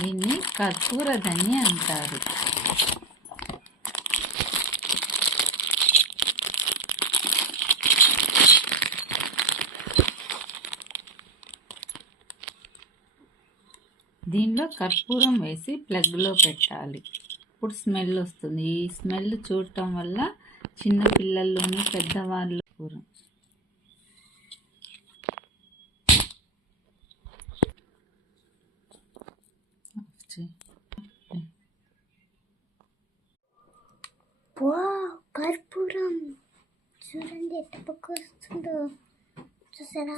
దీన్ని కర్పూరదని అంటారు. దీనిలో కర్పూరం వేసి ప్లగ్లో పెట్టాలి. ఇప్పుడు స్మెల్ వస్తుంది. ఈ స్మెల్ చూడటం వల్ల చిన్న పిల్లల్లోని పెద్దవాళ్ళు కర్పూరం చూడండి ఎట్ట పక్క వస్తుందో చూసారా.